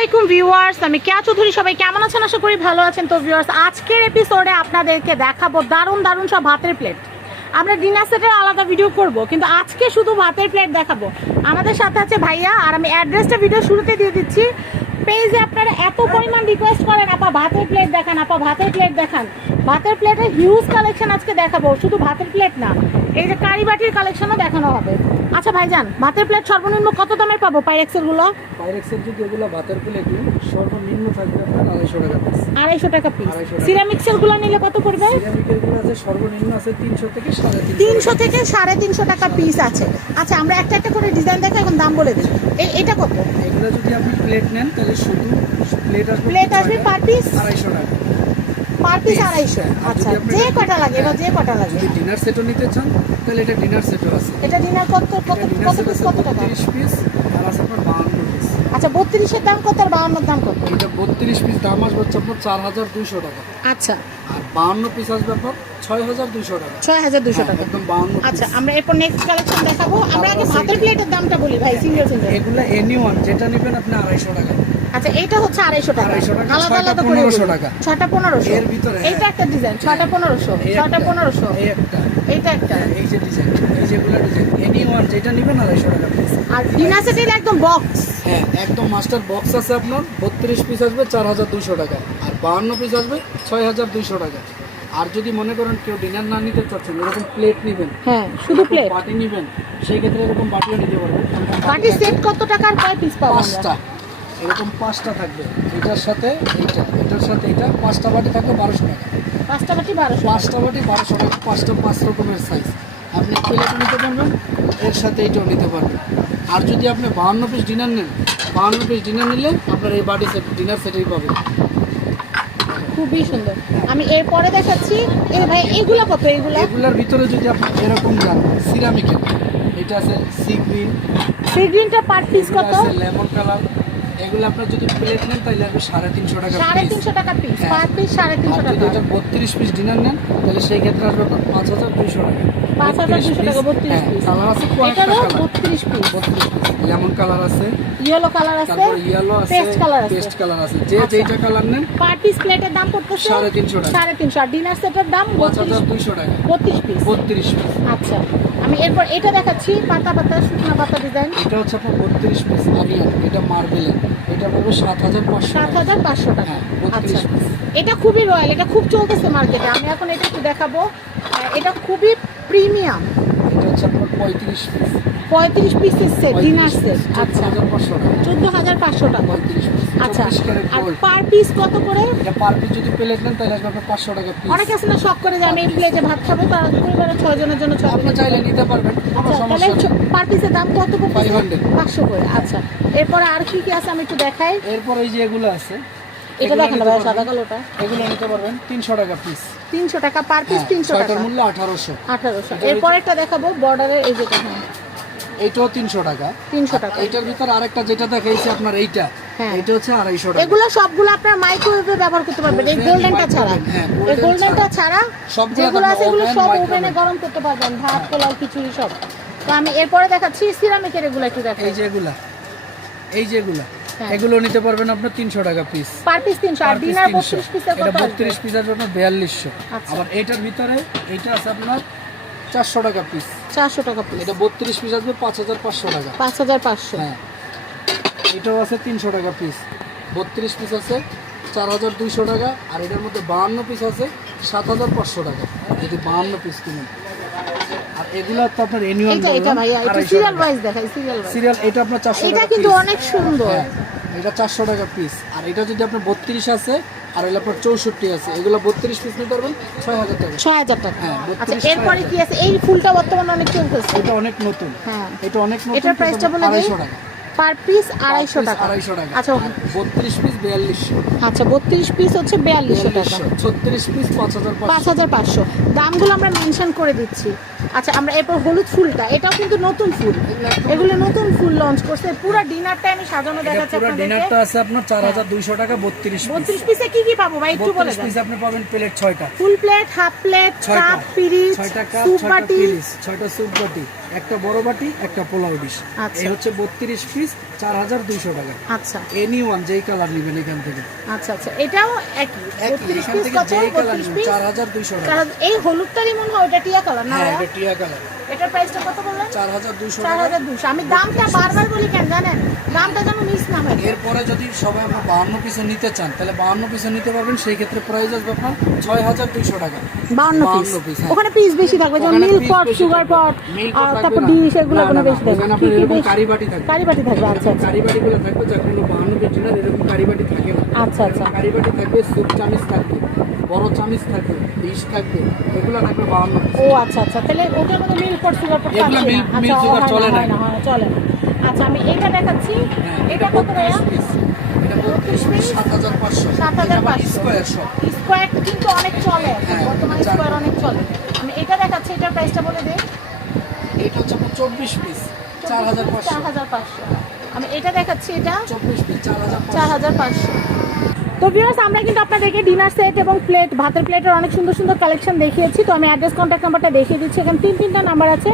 আলাইকুম ভিউয়ার্স, আমি কেয়া চৌধুরী। সবাই কেমন আছেন? আশা করি ভালো আছেন। তো ভিউয়ার্স, আজকের এপিসোডে আপনাদেরকে দেখাবো দারুণ দারুণ সব ভাতের প্লেট। আমরা ডিনার সেটের আলাদা ভিডিও করব, কিন্তু আজকে শুধু ভাতের প্লেট দেখাবো। আমাদের সাথে আছে ভাইয়া, আর আমি অ্যাড্রেসটা ভিডিও শুরুতে দিয়ে দিচ্ছি। পেজে আপনারা এত পরিমাণ রিকোয়েস্ট করেন, আপা ভাতের প্লেট দেখান, আপা ভাতের প্লেট দেখান। ভাতের প্লেটের হিউজ কালেকশন আজকে দেখাবো। শুধু ভাতের প্লেট না, এই যে কারিবাটির কালেকশনও দেখানো হবে। আচ্ছা ভাইজান, ভাতের প্লেট সর্বনিম্ন কত দামের পাবো? পাইরেক্সের গুলো, পাইরেক্সের যদি এগুলো ভাতের প্লেট সর্বনিম্ন থাকবে আপনার 250 টাকা পিস। 250 টাকা পিস। সিরামিক্সের গুলো নিলে কত পড়বে? সিরামিকের গুলো আছে সর্বনিম্ন আছে 300 থেকে 350। 300 থেকে 350 টাকা পিস আছে। আচ্ছা, আমরা একটা একটা করে ডিজাইন দেখে এখন দাম বলে দিই। এটা কত? এগুলো যদি আপনি প্লেট নেন তাহলে শুধু প্লেট আসবে পার পিস 250 টাকা। Per piece 250। আচ্ছা, যে কটা লাগে এবার, যে কটা লাগে। যদি ডিনার সেটও নিতে চান তাহলে এটা ডিনার সেটও আছে। এটা ডিনার কত কত কত পিস, কত টাকা? 30 পিস আর আছে আপনার 52 পিস। আচ্ছা, 32 এর দাম কত আর 52 এর দাম কত? এটা 32 পিস দাম আসবে হচ্ছে আপনার 4200 টাকা। আচ্ছা, আর 52 পিস আসবে আপনার 6200 টাকা। 6200 টাকা। একদম 52 পিস। আচ্ছা, আমরা এরপর নেক্সট কালেকশন দেখাবো। আমরা আগে ভাতের প্লেটের দামটা বলি ভাই, সিঙ্গেল সিঙ্গেল। এগুলা এনিওয়ান যেটা নেবেন আপনি 250 টাকা। আচ্ছা, এইটা হচ্ছে 250 টাকা। 250 টাকা, আলাদা আলাদা 6টা করে 1500 টাকা। 6টা 1500 এর ভিতরে এইটা একটা ডিজাইন, 6টা 1500, 6টা 1500, এই একটা, এইটা একটা। এই যে ডিজাইন, এই যেগুলা ডিজাইন এনিওয়ান যেটা নেবেন 250 টাকা পিস। আর ডিনার সেটের একদম বক্স। হ্যাঁ, একদম মাস্টার বক্স আছে আপনার 32 পিস আসবে 4200 টাকা, আর 52 পিস আসবে 6200 টাকা। আর যদি মনে করেন কেউ ডিনার না নিতে চাচ্ছেন, এরকম প্লেট নেবেন, হ্যাঁ শুধু প্লেট, বাটি নেবেন, সেই ক্ষেত্রে এরকম বাটিও নিতে পারবেন। বাটি সেট কত টাকা আর কয় পিস পাবো আমরা? 5টা, এরকম 5টা থাকবে। এটার সাথে এইটা, এটার সাথে এটা, 5টা বাটি থাকবে 1200 টাকা। 5টা বাটি 1200। 5টা বাটি 1200 টাকা, 5টা 5 রকমের সাইজ। আপনি প্লেটও নিতে পারবেন, এর সাথে এইটাও নিতে পারবেন। আর যদি আপনি 52 পিস ডিনার নেন, 52 পিস ডিনার নিলে আপনার এই বাটি সেট ডিনার সেটেই পাবেন। খুবই সুন্দর। আমি এরপরে দেখাচ্ছি। এই ভাই এগুলা কত? এগুলার ভিতরে যদি আপনি এরকম যান, সিরামিকের এটা আছে সি গ্রিন, সি গ্রিনটা পার পিস কত? আছে লেমন কালার। এগুলো আপনার যদি প্লেট নেন তাহলে আসবে 350 টাকা পিস। 350 টাকা পিস, হ্যাঁ। পার পিস 350 আর যদি টাকা। এটা 32 পিস ডিনার নেন তাহলে সেই ক্ষেত্রে আসবে আপনার 5200 টাকা। 5200 টাকা 32 পিস। কালার আছে কয়েকটা এটারও colour. 32 piece. 32 piece lemon colour আছে, ইয়েলো কালার আছে, তারপর ইয়েলো আছে, পেস্ট কালার আছে। পেস্ট কালার আছে। যে আচ্ছা। যেইটা কালার নেন পার পিস প্লেটের দাম পড়তেছে 350 টাকা। 350। আর ডিনার সেটের দাম 5200 টাকা। 32 পিস। 32 পিস। আচ্ছা, আমি এরপর এটা দেখাচ্ছি, পাতা পাতা শুকনা পাতা ডিজাইন। এটা হচ্ছে আপনার 32 পিস আরিয়ান, এটা মার্বেলের, এটা পড়বে 7500 টাকা। 7500 টাকা। হ্যাঁ, 32 আচ্ছা, পিস। এটা খুবই রয়্যাল, এটা খুব চলতেছে মার্কেটে। আমি এখন এটা একটু দেখাবো। এটা খুবই প্রিমিয়াম। এটা হচ্ছে আপনার 35 পিস। 35 পিসের সেট, ডিনার সেট। আচ্ছা, 14500 টাকা। 14500 টাকা। 35 পিস। আচ্ছা, 24 ক্যারেট আর গোল্ড। পার পিস কত করে? এটা পার পিস যদি প্লেট নেন তাহলে আসবে আপনার 500 টাকা পিস। অনেকে আছে না শখ করে যে আমি এই প্লেটে ভাত খাবো, তার পরিবারের 6 জনের জন্য 6 আপনি চাইলে নিতে পারবেন, কোনো আচ্ছা, তাহলে সমস্যা নেই। পার পিসের দাম কত পড়বে? 500 500 করে। আচ্ছা, এরপরে আর কি কি আছে আমি একটু দেখাই। এরপর এই যে এগুলো আছে, এটা এগুলো দেখেন নিতে ভাই, পারবেন। সাদা কালোটা। এগুলো নিতে পারবেন 300 টাকা পিস। 300 টাকা পার পিস, 300 টাকা। ছয়টার মূল্য 1800। 1800। এরপর একটা দেখাবো বর্ডারের, এই যেটা। হ্যাঁ, এইটাও 300 টাকা। 300 টাকা। এইটার ভিতর আরেকটা যেটা দেখাইছি আপনার এইটা, হ্যাঁ। এটা হচ্ছে 250 টাকা। এগুলো সবগুলো আপনার মাইক্রোওয়েভে ব্যবহার করতে পারবেন, এই গোল্ডেনটা ছাড়া। হ্যাঁ, এই গোল্ডেনটা ছাড়া সবগুলো যেগুলো আছে এগুলো oven, সব microwave। ওভেনে গরম করতে পারবেন, ভাত পোলাও খিচুড়ি সব। তো আমি এরপরে দেখাচ্ছি সিরামিকের, এগুলো একটু দেখাই। এই যে এগুলা, এই যে এগুলা, হ্যাঁ। এগুলো নিতে পারবেন আপনার 300 টাকা পিস। Per piece 300। আর ডিনার 32 পিসের এটা কত আসবে? 32 পিস আসবে আপনার 4200। আচ্ছা। আবার এইটার ভিতরে এইটা আছে আপনার 400 টাকা পিস। 400 টাকা পিস। এটা 32 পিস আসবে 5500 টাকা। 5500। হ্যাঁ, এটাও আছে 300 টাকা পিস। 32 পিস আছে 4200 টাকা। আর এটার মধ্যে 52 পিস আছে 7500 টাকা যদি 52 পিস কিনেন। আর এগুলো তো আপনার এনিওয়ান এটা ভাইয়া, এটা সিরিয়াল ওয়াইজ দেখাই, সিরিয়াল ওয়াইজ। সিরিয়াল, এটা আপনার 400 এটা টাকা কিন্তু পিস। অনেক সুন্দর। হ্যাঁ, এটা 400 টাকা পিস। আর এটা যদি আপনার 32 আছে আর এগুলো আপনার 64 আছে, এগুলো 32 পিস নিতে পারবেন 6000 টাকা। 6000 টাকা। হ্যাঁ, 32, আচ্ছা, এরপরে কি আছে? এই ফুলটা বর্তমানে অনেক চলতেছে। এটা অনেক নতুন। হ্যাঁ, এটা অনেক নতুন। এটার প্রাইসটা বলে দিই। 250 টাকা। পার পিস 250 টাকা। 250 টাকা। আচ্ছা, 32 পিস 4200। আচ্ছা 32 পিস হচ্ছে 4200 টাকা। 36 পিস 5500। 5500। দামগুলো আমরা মেনশন করে দিচ্ছি। আচ্ছা, আমরা এরপর হলুদ ফুলটা, এটাও কিন্তু নতুন ফুল। এগুলো নতুন ফুল লঞ্চ করছে। পুরো ডিনারটা আমি সাজানো দেখাচ্ছি পুরো আপনাদেরকে। ডিনারটা আছে আপনার 4200 টাকা। 32 পিস। 32 পিসে কি কি পাবো ভাই একটু বলে 32 দেন। পিস আপনি পাবেন প্লেট 6টা, ফুল প্লেট, হাফ প্লেট, 6টা কাপ, পিরিচ, 6টা কাপ, স্যুপ 6টা বাটি। পিরিচ, 6টা স্যুপ বাটি, একটা বড় বাটি, একটা পোলাও ডিশ। আচ্ছা। এই হচ্ছে 32 পিস, 4200 টাকা। আচ্ছা এনি ওয়ান যেই কালার নেবেন এখান থেকে। আচ্ছা আচ্ছা, এটাও একই 32 এখান পিস থেকে কত? যেই কালার 32 নেবেন পিস। 4200 টাকা। কারণ এই হলুদটারই মনে হয় ওটা টিয়া কালার না হ্যাঁ, ভাইয়া? এটা টিয়া কালার। এটার প্রাইসটা কত বললেন? 4200 টাকা। 4200। আমি দামটা বারবার বলি কেন জানেন? দামটা যেন মিস না হয়। এরপরে যদি সবাই আপনার 52 পিসে নিতে চান তাহলে 52 পিসে নিতে পারবেন, সেই ক্ষেত্রে প্রাইস আসবে আপনার 6200 টাকা। 52 পিস। হ্যাঁ। ওখানে পিস বেশি থাকবে, যেমন ওখানে মিল্ক piece পট, বেশি সুগার থাকবে। পট, Milk pot আর থাকবে তারপর না। ডিশ, এগুলো না, কোনো না, বেশি থাকবে। ওখানে কি আপনার কি এরকম বেশি? কারি বাটি থাকবে। কারি বাটি থাকবে। আচ্ছা আচ্ছা কারি বাটিগুলো থাকবে, যেগুলো 52 পিস ডিনার এরকম কারি বাটি থাকে না। আচ্ছা আচ্ছা। এরকম কারি বাটি থাকবে, স্যুপ চামিচ থাকবে, বড় চামিচ থাকবে, ডিশ থাকবে, এগুলো থাকবে 52 পিস। ও আচ্ছা আচ্ছা, তাহলে ওটার মধ্যে মিল্ক পট, সুগার পট এগুলো পাচ্ছি না। milk আচ্ছা, sugar হয় চলে না। হয় হয় না, চলে না। আচ্ছা, আমি এটা দেখাচ্ছি। হ্যাঁ, এটা কত ভাইয়া? 32 পিস। এটা 32 পিস 7500। 7500 square shop. স্কোয়ার কিন্তু অনেক চলে এখন, হ্যাঁ, বর্তমানে চার- স্কোয়ার অনেক চলে। আমি এটা দেখাচ্ছি, এটার প্রাইসটা বলে দিই। এটা হচ্ছে আপনার 24 পিস 4500। 4500। আমি এটা দেখাচ্ছি, এটা 24 পিস 4500। 4500। তো ভিউয়ার্স, আমরা কিন্তু আপনাদেরকে ডিনার সেট এবং প্লেট, ভাতের প্লেটের অনেক সুন্দর সুন্দর কালেকশন দেখিয়েছি। তো আমি অ্যাড্রেস, কন্ট্যাক্ট নাম্বারটা দেখিয়ে দিচ্ছি। এখানে তিনটা নাম্বার আছে।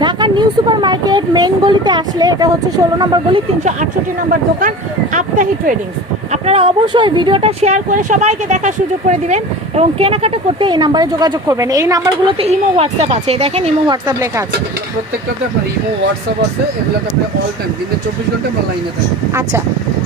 ঢাকার নিউ সুপার মার্কেট মেইন গলিতে আসলে এটা হচ্ছে 16 নম্বর গলি, 368 নম্বর দোকান, আপতাহি ট্রেডিংস। আপনারা অবশ্যই ভিডিওটা শেয়ার করে সবাইকে দেখার সুযোগ করে দিবেন এবং কেনাকাটা করতে এই নাম্বারে যোগাযোগ করবেন। এই নাম্বারগুলোতে ইমো, হোয়াটসঅ্যাপ আছে। এই দেখেন, ইমো, হোয়াটসঅ্যাপ লেখা আছে। প্রত্যেকটাতে আপনার ইমো হোয়াটসঅ্যাপ আছে, এগুলোতে আপনি অল টাইম দিনে 24 ঘন্টা আমরা লাইনে থাকি। আচ্ছা,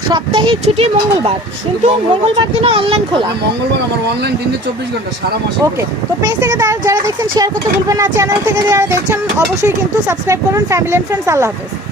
সাপ্তাহিক ছুটি মঙ্গলবার, কিন্তু মঙ্গলবার দিনও অনলাইন খোলা। মঙ্গলবার আমার অনলাইন দিনে 24 ঘন্টা সারা মাসে। ওকে, তো পেজ থেকে যারা দেখছেন শেয়ার করতে ভুলবেন না। চ্যানেল থেকে যারা দেখছেন অবশ্যই কিন্তু সাবস্ক্রাইব করুন। ফ্যামিলি এন্ড ফ্রেন্ডস, আল্লাহ হাফেজ।